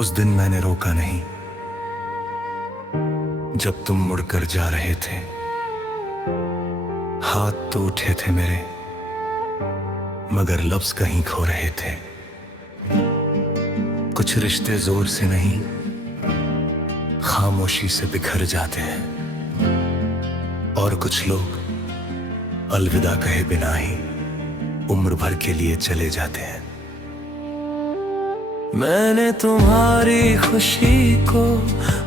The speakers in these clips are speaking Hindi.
उस दिन मैंने रोका नहीं जब तुम मुड़कर जा रहे थे। हाथ तो उठे थे मेरे, मगर लफ्ज कहीं खो रहे थे। कुछ रिश्ते जोर से नहीं, खामोशी से बिखर जाते हैं, और कुछ लोग अलविदा कहे बिना ही उम्र भर के लिए चले जाते हैं। मैंने तुम्हारी खुशी को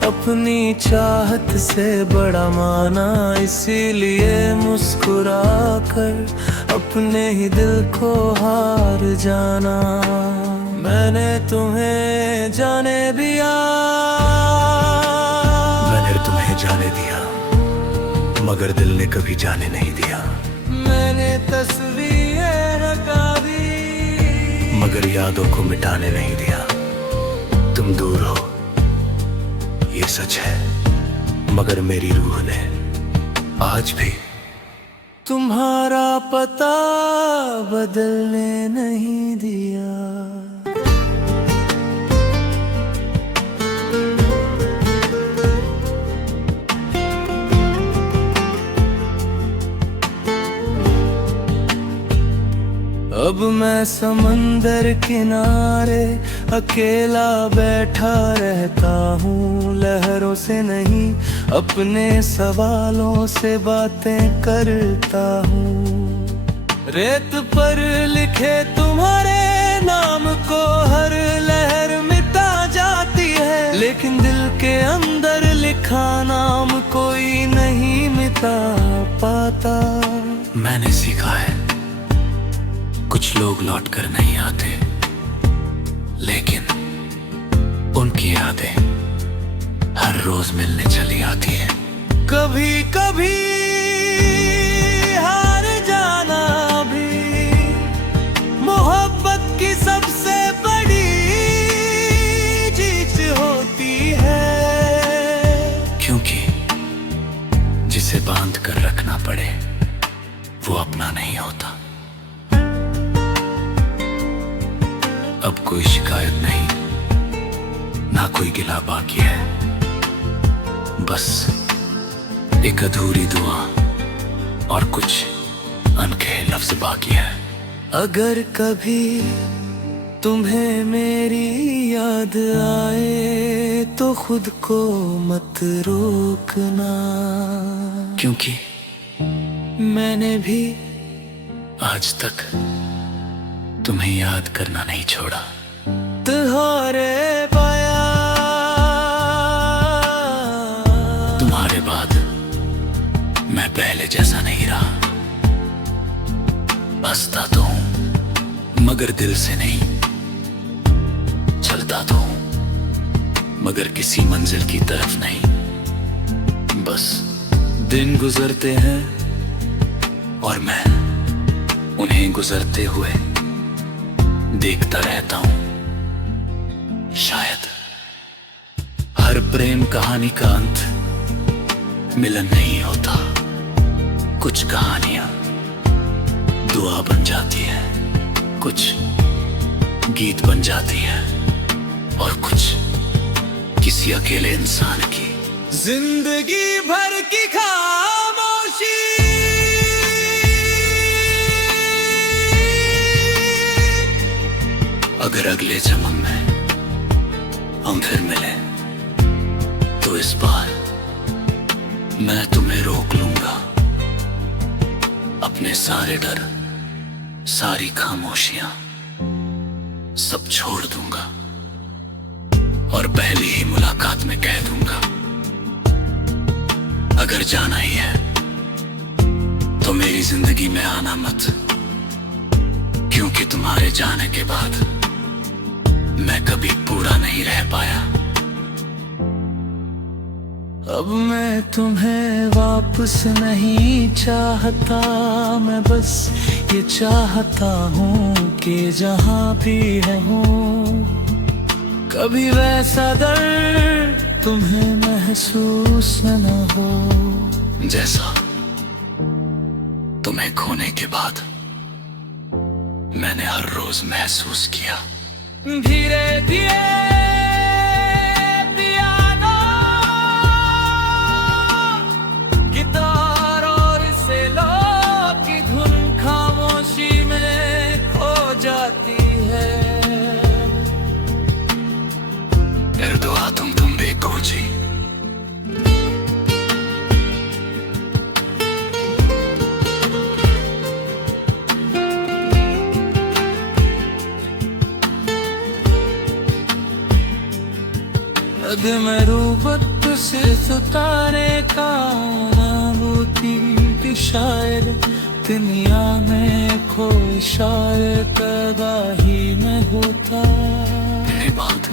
अपनी चाहत से बड़ा माना, इसीलिए मुस्कुरा कर अपने ही दिल को हार जाना। मैंने तुम्हें जाने दिया, मैंने तुम्हें जाने दिया, मगर दिल ने कभी जाने नहीं दिया। मैंने तस्वीरें हटा दी, मगर यादों को मिटाने नहीं दिया। तुम दूर हो ये सच है, मगर मेरी रूह ने आज भी तुम्हारा पता बदलने नहीं दिया। अब मैं समंदर किनारे अकेला बैठा रहता हूँ, लहरों से नहीं अपने सवालों से बातें करता हूँ। रेत पर लिखे तुम्हारे नाम को हर लहर मिटा जाती है, लेकिन दिल के अंदर लिखा नाम कोई नहीं मिटा पाता। मैंने सीखा है कुछ लोग लौट कर नहीं आते, लेकिन उनकी यादें हर रोज मिलने चली आती हैं। कभी कभी हार जाना भी मोहब्बत की सबसे बड़ी जीत होती है, क्योंकि जिसे बांध कर रखना पड़े वो अपना नहीं होता। अब कोई शिकायत नहीं, ना कोई गिला बाकी है, बस एक अधूरी दुआ और कुछ अनकहे लफ्ज बाकी है। अगर कभी तुम्हें मेरी याद आए तो खुद को मत रोकना, क्योंकि मैंने भी आज तक तुम्हें याद करना नहीं छोड़ा। तुम्हारे पाया, तुम्हारे बाद मैं पहले जैसा नहीं रहा। हंसता तो हूं मगर दिल से नहीं, चलता तो हूं मगर किसी मंजिल की तरफ नहीं। बस दिन गुजरते हैं और मैं उन्हें गुजरते हुए देखता रहता हूं। शायद हर प्रेम कहानी का अंत मिलन नहीं होता। कुछ कहानियां दुआ बन जाती है, कुछ गीत बन जाती है, और कुछ किसी अकेले इंसान की जिंदगी भर की खामोशी। अगर अगले जन्म में हम फिर मिले तो इस बार मैं तुम्हें रोक लूंगा। अपने सारे डर, सारी खामोशियां सब छोड़ दूंगा, और पहली ही मुलाकात में कह दूंगा, अगर जाना ही है तो मेरी जिंदगी में आना मत, क्योंकि तुम्हारे जाने के बाद मैं कभी पूरा नहीं रह पाया। अब मैं तुम्हें वापस नहीं चाहता, मैं बस ये चाहता हूँ कि जहाँ भी है हूँ, कभी वैसा दर्द तुम्हें महसूस न हो जैसा तुम्हें खोने के बाद मैंने हर रोज महसूस किया। धीरे धीरे पहुंची। मैं रूबत से सुतारे का नाबूती की शायर दुनिया में कोई शायर पैदा ही में होता। मेरे बाद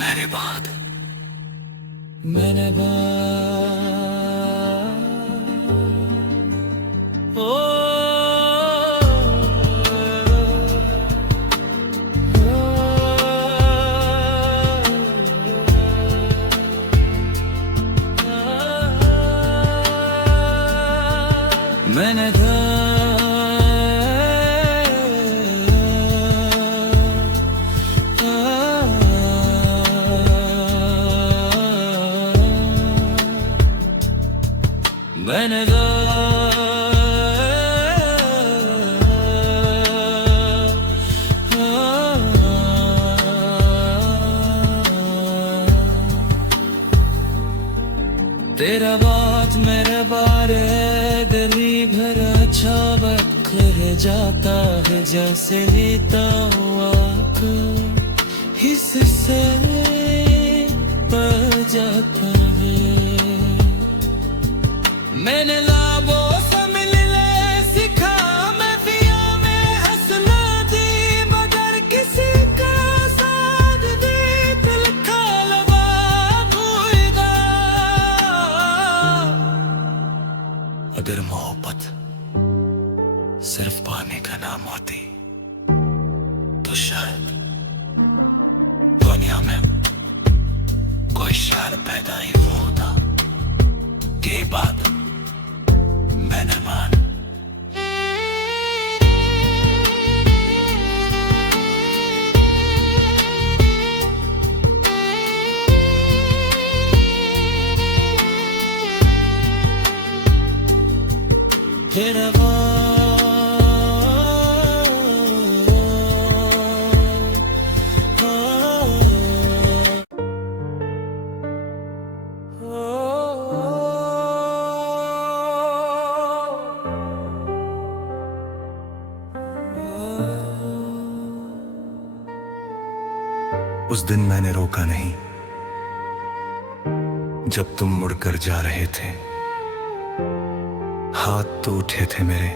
मेरे बाद मैंने बात ओ मैंने मैंने तेरा बात मेरे बारे गली भर अच्छा वक्त कर जाता है जैसे जीता हुआ हिस्से पर जाता है। मैंने लाबों से मिलने सीखा, मैं पिया में हंसना दी मगर किसी का साथ दी दिल का लबा भूलगा। अगर मोहब्बत सिर्फ पाने का नाम होती तो शायद दुनिया में कोई शायर पैदा ही होता। ये बात मैंने मान। तेरा उस दिन मैंने रोका नहीं जब तुम मुड़कर जा रहे थे। हाथ तो उठे थे मेरे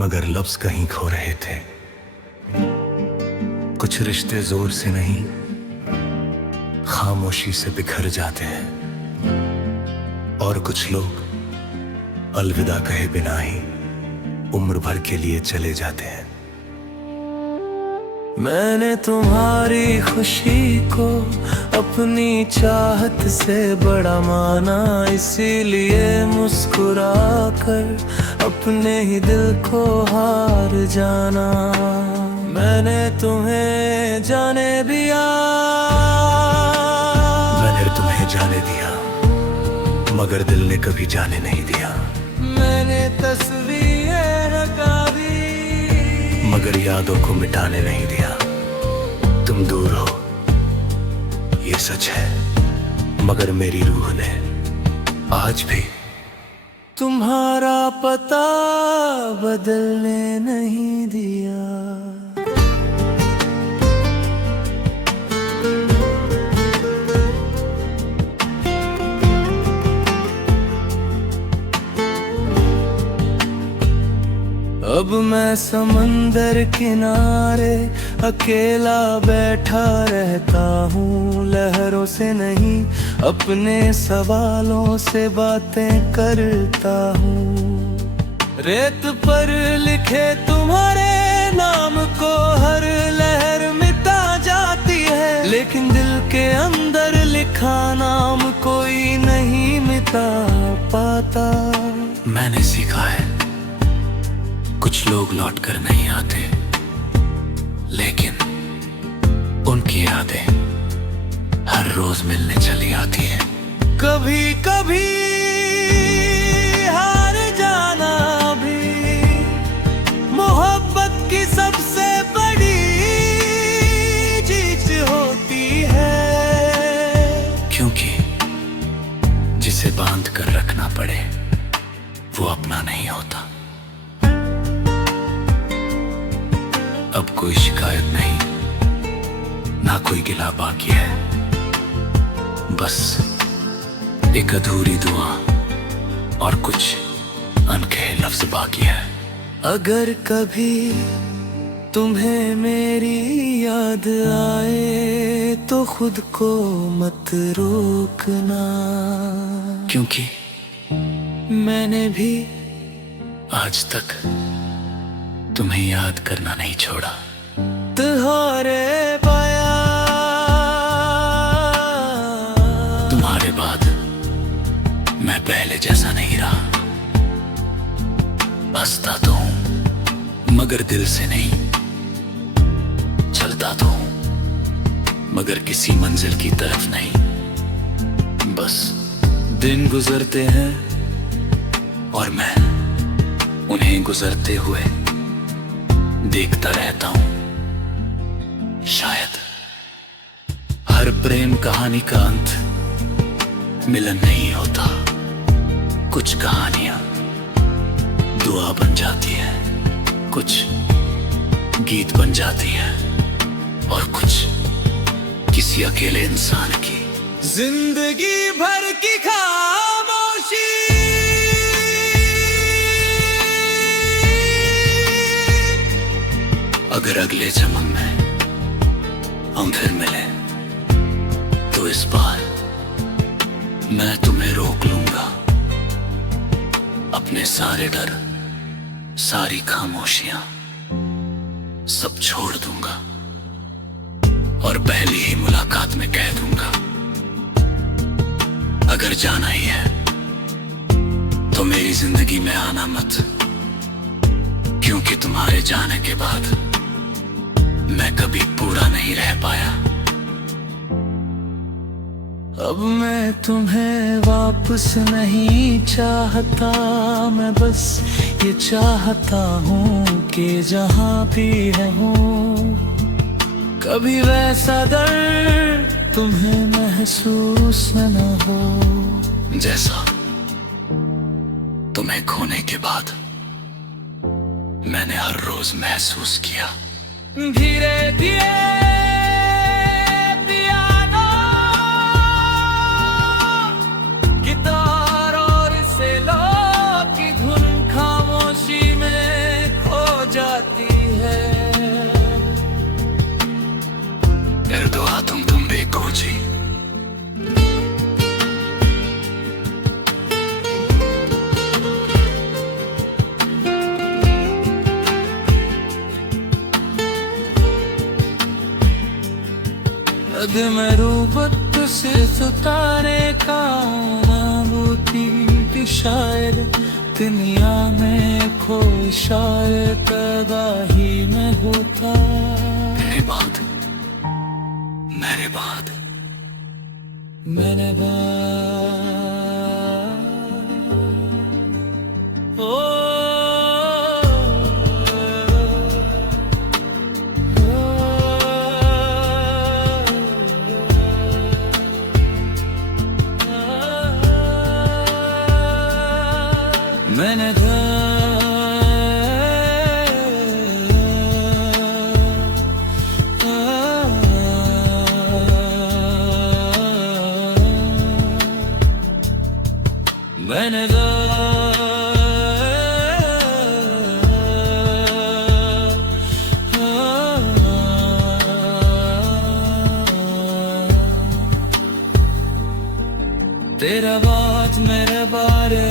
मगर लफ्ज कहीं खो रहे थे। कुछ रिश्ते जोर से नहीं खामोशी से बिखर जाते हैं और कुछ लोग अलविदा कहे बिना ही उम्र भर के लिए चले जाते हैं। मैंने तुम्हारी खुशी को अपनी चाहत से बड़ा माना, इसीलिए मुस्कुरा कर अपने ही दिल को हार जाना। मैंने तुम्हें जाने दिया, मैंने तुम्हें जाने दिया मगर दिल ने कभी जाने नहीं दिया। मैंने तस्वीरें रखा दी मगर यादों को मिटाने नहीं दिया। तुम दूर हो ये सच है मगर मेरी रूह ने आज भी तुम्हारा पता बदलने नहीं दिया। अब मैं समंदर किनारे अकेला बैठा रहता हूँ, लहरों से नहीं अपने सवालों से बातें करता हूँ। रेत पर लिखे तुम्हारे नाम को हर लहर मिटा जाती है, लेकिन दिल के अंदर लिखा नाम कोई नहीं मिटा पाता। मैंने सीखा है कुछ लोग लौट कर नहीं आते, लेकिन उनकी यादें हर रोज मिलने चली आती हैं। कभी कभी हार जाना भी मोहब्बत की सबसे बड़ी जीत होती है। क्योंकि जिसे बांध कर रखना पड़े वो अपना नहीं होता। अब कोई शिकायत नहीं, ना कोई गिला बाकी है, बस एक अधूरी दुआ और कुछ अनकहे लफ्ज बाकी है। अगर कभी तुम्हें मेरी याद आए तो खुद को मत रोकना, क्योंकि मैंने भी आज तक तुम्हें याद करना नहीं छोड़ा। तुम्हारे पाया, तुम्हारे बाद मैं पहले जैसा नहीं रहा। हंसता तो हूं मगर दिल से नहीं, चलता तो हूं मगर किसी मंजिल की तरफ नहीं। बस दिन गुजरते हैं और मैं उन्हें गुजरते हुए देखता रहता हूं। शायद हर प्रेम कहानी का अंत मिलन नहीं होता। कुछ कहानियां दुआ बन जाती है, कुछ गीत बन जाती है और कुछ किसी अकेले इंसान की जिंदगी भर की खामोशी। अगर अगले जन्म में हम फिर मिले तो इस बार मैं तुम्हें रोक लूंगा। अपने सारे डर, सारी खामोशियां सब छोड़ दूंगा और पहली ही मुलाकात में कह दूंगा, अगर जाना ही है तो मेरी जिंदगी में आना मत, क्योंकि तुम्हारे जाने के बाद मैं कभी पूरा नहीं रह पाया। अब मैं तुम्हें वापस नहीं चाहता, मैं बस ये चाहता हूँ कि जहाँ भी है हूँ कभी वैसा दर्द तुम्हें महसूस न हो जैसा तुम्हें खोने के बाद मैंने हर रोज महसूस किया। धीरे धीरे पियानो गिटार और सेलो की धुन खामोशी में खो जाती है। कर दो तुम भी खोजी। मैं रूबत से सुतारे का नाबूती शायर दुनिया में खो शायर पैदा ही में होता। मेरे बाद मैंने मैंने तेरा बात मेरे बारे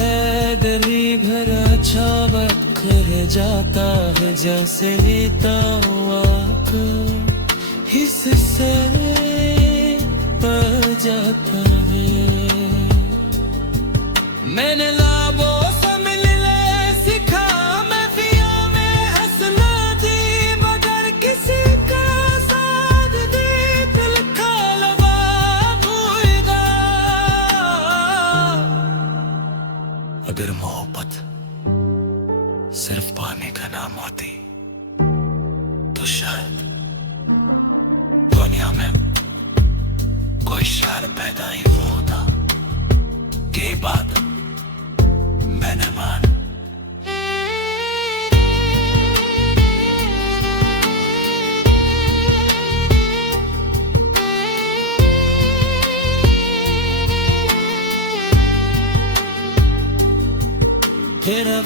दिली भर अच्छा वक्त कर जाता है, जैसे बीता हुआ हिस्से पर जाता है। मैंने लाबों से मिलने सीखा, मैं पिया में हंसना दी मगर किसी का साथ दी दिल का लगा भूलगा। अगर मोहब्बत सिर्फ पाने का नाम होती तो शायद दुनिया में कोई शायर पैदा ही हो। तेरी बात मैं न मान। तेरा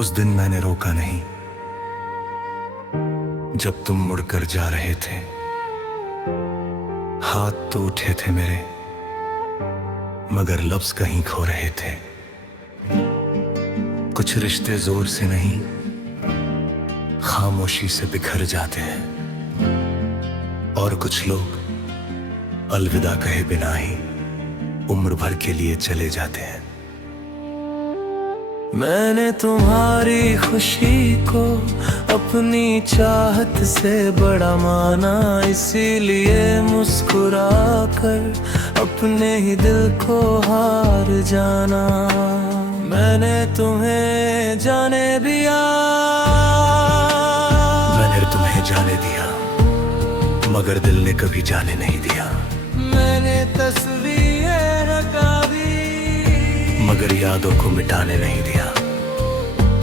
उस दिन मैंने रोका नहीं जब तुम मुड़कर जा रहे थे। हाथ तो उठे थे मेरे मगर लफ्ज कहीं खो रहे थे। कुछ रिश्ते जोर से नहीं खामोशी से बिखर जाते हैं और कुछ लोग अलविदा कहे बिना ही उम्र भर के लिए चले जाते हैं। मैंने तुम्हारी खुशी को अपनी चाहत से बड़ा माना, इसीलिए मुस्कुरा कर अपने ही दिल को हार जाना। मैंने तुम्हें जाने दिया, मैंने तुम्हें जाने दिया मगर दिल ने कभी जाने नहीं दिया। मैंने तस्वीरें रखा दी मगर यादों को मिटाने नहीं दिया।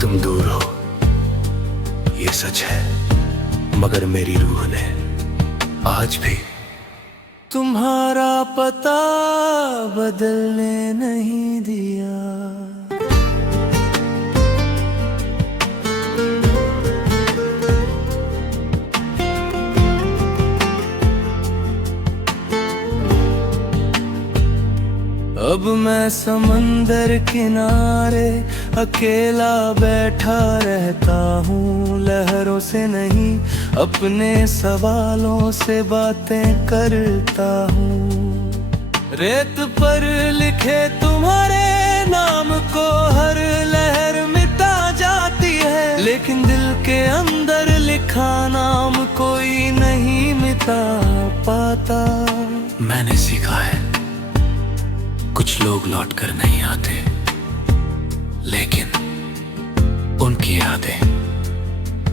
तुम दूर हो ये सच है मगर मेरी रूह ने आज भी तुम्हारा पता बदलने नहीं दिया। अब मैं समंदर किनारे अकेला बैठा रहता हूँ, लहरों से नहीं अपने सवालों से बातें करता हूँ। रेत पर लिखे तुम्हारे नाम को हर लहर मिटा जाती है, लेकिन दिल के अंदर लिखा नाम कोई नहीं मिटा पाता। मैंने सीखा है कुछ लोग लौट कर नहीं आते, लेकिन उनकी यादें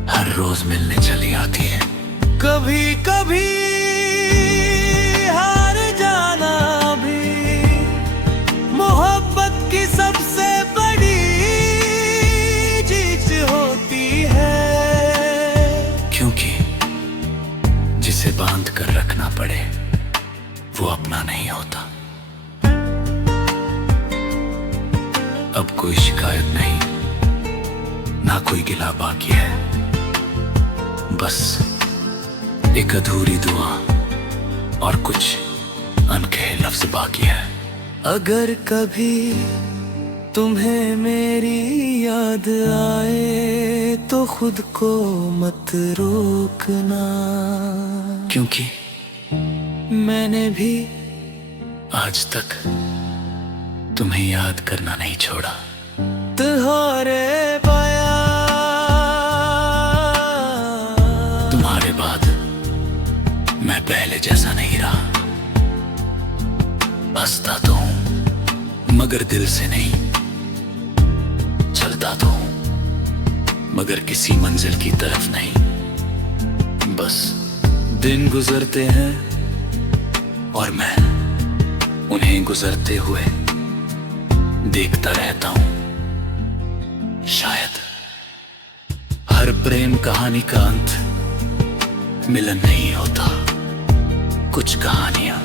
हर रोज मिलने चली आती हैं। कभी कभी हार जाना भी मोहब्बत की सबसे बड़ी चीज होती है, क्योंकि जिसे बांध कर रखना पड़े वो अपना नहीं होता। अब कोई शिकायत नहीं ना कोई गिला बाकी है, बस एक अधूरी दुआ और कुछ अनकहे लफ्ज बाकी है। अगर कभी तुम्हें मेरी याद आए तो खुद को मत रोकना, क्योंकि मैंने भी आज तक तुम्हें याद करना नहीं छोड़ा। तुम्हारे पाया, तुम्हारे बाद मैं पहले जैसा नहीं रहा। हंसता तो हूं मगर दिल से नहीं, चलता तो हूं मगर किसी मंजिल की तरफ नहीं। बस दिन गुजरते हैं और मैं उन्हें गुजरते हुए देखता रहता हूं। शायद हर प्रेम कहानी का अंत मिलन नहीं होता। कुछ कहानियां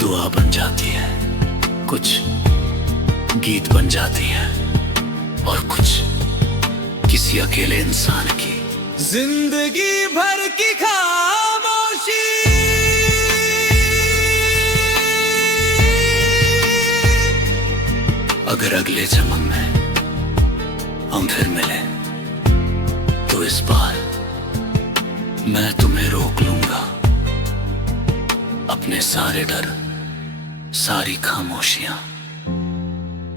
दुआ बन जाती है, कुछ गीत बन जाती है और कुछ किसी अकेले इंसान की जिंदगी भर की खामोशी। अगर अगले जन्म में हम फिर मिले तो इस बार मैं तुम्हें रोक लूंगा। अपने सारे डर, सारी खामोशियां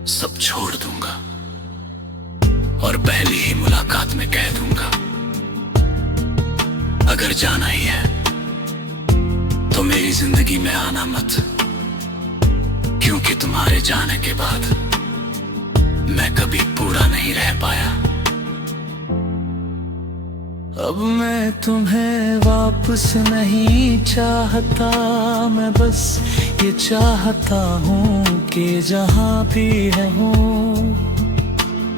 सब छोड़ दूंगा और पहली ही मुलाकात में कह दूंगा, अगर जाना ही है जिंदगी में आना मत, क्योंकि तुम्हारे जाने के बाद मैं कभी पूरा नहीं रह पाया। अब मैं तुम्हें वापस नहीं चाहता, मैं बस ये चाहता हूँ कि जहाँ भी है हूँ,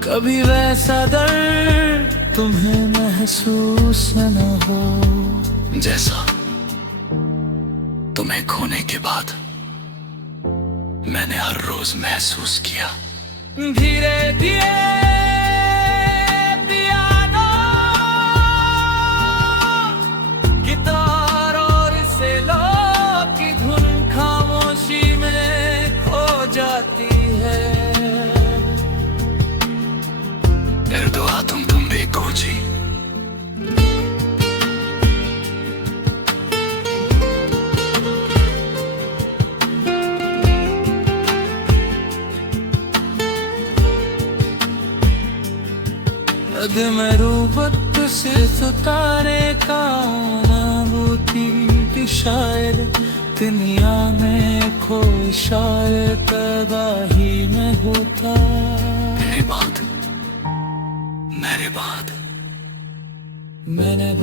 कभी वैसा दर्द तुम्हें महसूस न हो जैसा तुम्हें खोने के बाद मैंने हर रोज महसूस किया। धीरे धीरे पियानो, गिटार और सेलो की धुन खामोशी में खो जाती है। फिर दुआ तुम भी खोजी। मैं रूबत से सुतारे का नाबूती, शायद दुनिया में कोई शायद पैदा ही में होता। मेरे बाद मैंने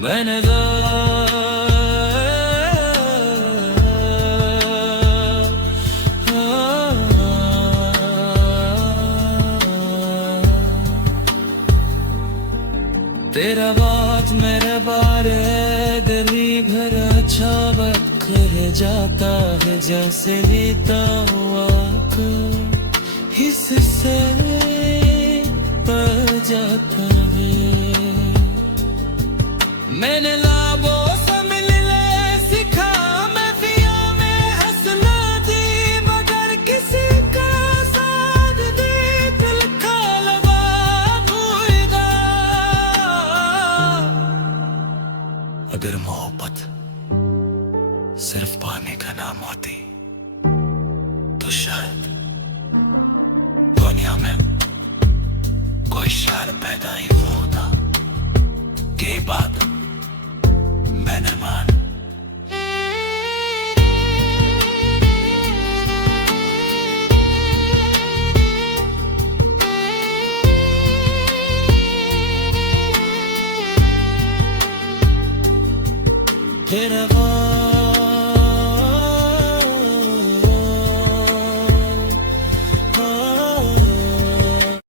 मैंने तेरा बात मेरे बारे गली भर अच्छा वक्त रह जाता है, जैसे बीता हुआ हिस्से पर जाता है। मैंने लाबों से मिलने सीखा, मैं पिया में हंसना दी, मगर किसी का साथ दी दिल का लगा भूलगा। अगर मोहब्बत सिर्फ पाने का नाम होती तो शायद दुनिया में कोई शायर पैदा ही न होता। ये बात मैंने मान। तेरा